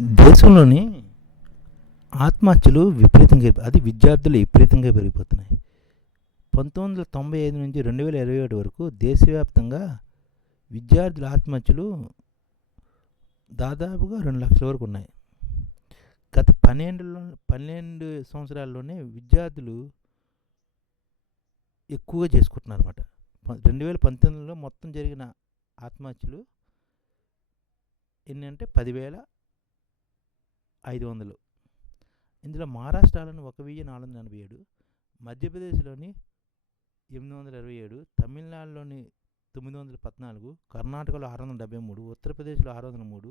దేశంలోని ఆత్మహత్యలు విపరీతంగా అది విద్యార్థులు విపరీతంగా పెరిగిపోతున్నాయి. పంతొమ్మిది వందల తొంభై ఐదు నుంచి రెండు వేల ఇరవై ఒకటి వరకు దేశవ్యాప్తంగా విద్యార్థుల ఆత్మహత్యలు దాదాపుగా రెండు లక్షల వరకు ఉన్నాయి. గత పన్నెండులో పన్నెండు సంవత్సరాల్లోనే విద్యార్థులు ఎక్కువగా చేసుకుంటున్నారు అనమాట రెండు వేల పంతొమ్మిదిలో మొత్తం జరిగిన ఆత్మహత్యలు ఎన్ని అంటే పదివేల ఐదు వందలు. ఇందులో మహారాష్ట్రలోని ఒక వెయ్యి నాలుగు వందల ఎనభై ఏడు మధ్యప్రదేశ్లోని ఎనిమిది వందల ఇరవై ఏడు తమిళనాడులోని తొమ్మిది వందల పద్నాలుగు కర్ణాటకలో ఆరు వందల డెబ్బై మూడు ఉత్తరప్రదేశ్లో ఆరు వందల మూడు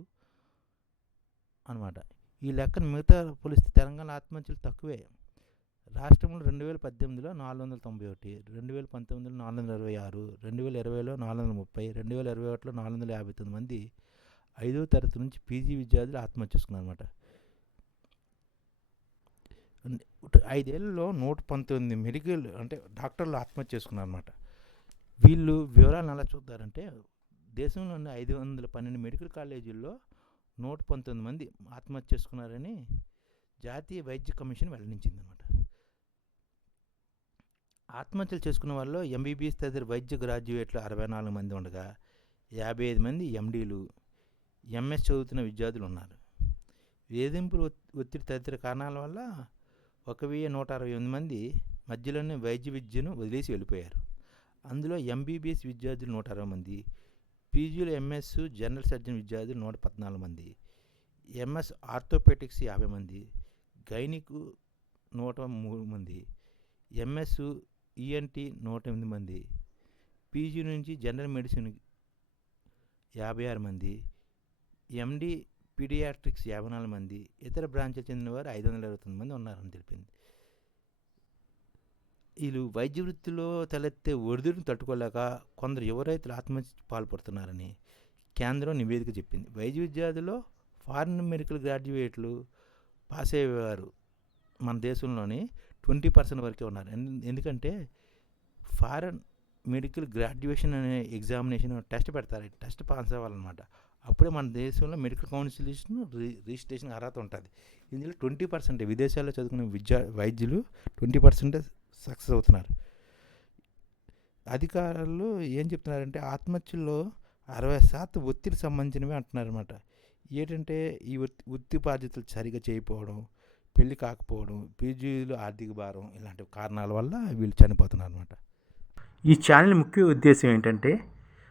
అనమాట ఈ లెక్కను మిగతా పోలిస్తే తెలంగాణ ఆత్మహత్యలు తక్కువే. రాష్ట్రంలో రెండు వేల పద్దెనిమిదిలో నాలుగు వందల తొంభై ఒకటి రెండు వేల పంతొమ్మిదిలో నాలుగు వందల ఇరవై ఆరు రెండు వేల ఇరవైలో నాలుగు వందల ముప్పై రెండు వేల ఇరవై ఒకటిలో నాలుగు వందల యాభై తొమ్మిది మంది ఐదో తరగతి నుంచి పీజీ విద్యార్థులు ఆత్మహత్య చేసుకున్నారు అనమాట ఐదేళ్ళలో నూట పంతొమ్మిది మెడికల్ అంటే డాక్టర్లు ఆత్మహత్య చేసుకున్నారు అనమాట వీళ్ళు వివరాలను ఎలా చూద్దారంటే దేశంలోని ఐదు వందల పన్నెండు మెడికల్ కాలేజీల్లో నూట పంతొమ్మిది మంది ఆత్మహత్య చేసుకున్నారని జాతీయ వైద్య కమిషన్ వెల్లడించింది అనమాట ఆత్మహత్యలు చేసుకున్న వాళ్ళు ఎంబీబీఎస్ తదితర వైద్య గ్రాడ్యుయేట్లు అరవై నాలుగు మంది ఉండగా యాభై ఐదు మంది ఎండీలు ఎంఎస్ చదువుతున్న విద్యార్థులు ఉన్నారు. వేధింపులు ఒత్తిడి తదితర కారణాల వల్ల ఒక వెయ్యి నూట అరవై ఎనిమిది మంది మధ్యలోనే వైద్య విద్యను వదిలేసి వెళ్ళిపోయారు. అందులో ఎంబీబీఎస్ విద్యార్థులు నూట అరవై మంది పీజీలో ఎంఎస్ జనరల్ సర్జన్ విద్యార్థులు నూట పద్నాలుగు మంది ఎంఎస్ ఆర్థోపెటిక్స్ యాభై మంది గైనిక్ నూట మూడు మంది ఎంఎస్ ఈఎన్టీ నూట ఎనిమిది మంది పీజీ నుంచి జనరల్ మెడిసిన్ యాభై ఆరు మంది ఎండి పీడియాట్రిక్స్ యాభై నాలుగు మంది ఇతర బ్రాంచ్లు చెందిన వారు ఐదు వందల ఇరవై తొమ్మిది మంది ఉన్నారని తెలిపింది. వీళ్ళు వైద్య వృత్తిలో తలెత్తే ఒడిదుడిని తట్టుకోలేక కొందరు యువ రైతులు ఆత్మహత్య పాల్పడుతున్నారని కేంద్రం నివేదిక చెప్పింది. వైద్య విద్యార్థుల్లో ఫారిన్ మెడికల్ గ్రాడ్యుయేట్లు పాస్ అయ్యేవారు మన దేశంలోని ట్వంటీ పర్సెంట్ వరకే ఉన్నారు. ఎందుకంటే ఫారెన్ మెడికల్ గ్రాడ్యుయేషన్ అనే ఎగ్జామినేషన్ టెస్ట్ పెడతారు. టెస్ట్ పాస్ అవ్వాలన్నమాట. అప్పుడే మన దేశంలో మెడికల్ కౌన్సిలేషన్ రిజిస్ట్రేషన్ అర్హత ఉంటుంది. ఇందులో ట్వంటీ పర్సెంట్ విదేశాల్లో చదువుకునే విద్యా వైద్యులు ట్వంటీ పర్సెంట్ సక్సెస్ అవుతున్నారు. అధికారులు ఏం చెప్తున్నారంటే ఆత్మహత్యల్లో అరవై శాతం ఒత్తిడి సంబంధించినవి అంటున్నారన్నమాట. ఏంటంటే ఈ వృత్తి బాధ్యతలు సరిగా చేయకపోవడం పెళ్ళి కాకపోవడం పీజీలు ఆర్థిక భారం ఇలాంటి కారణాల వల్ల వీళ్ళు చనిపోతున్నారు అనమాట ఈ ఛానల్ ముఖ్య ఉద్దేశం ఏంటంటే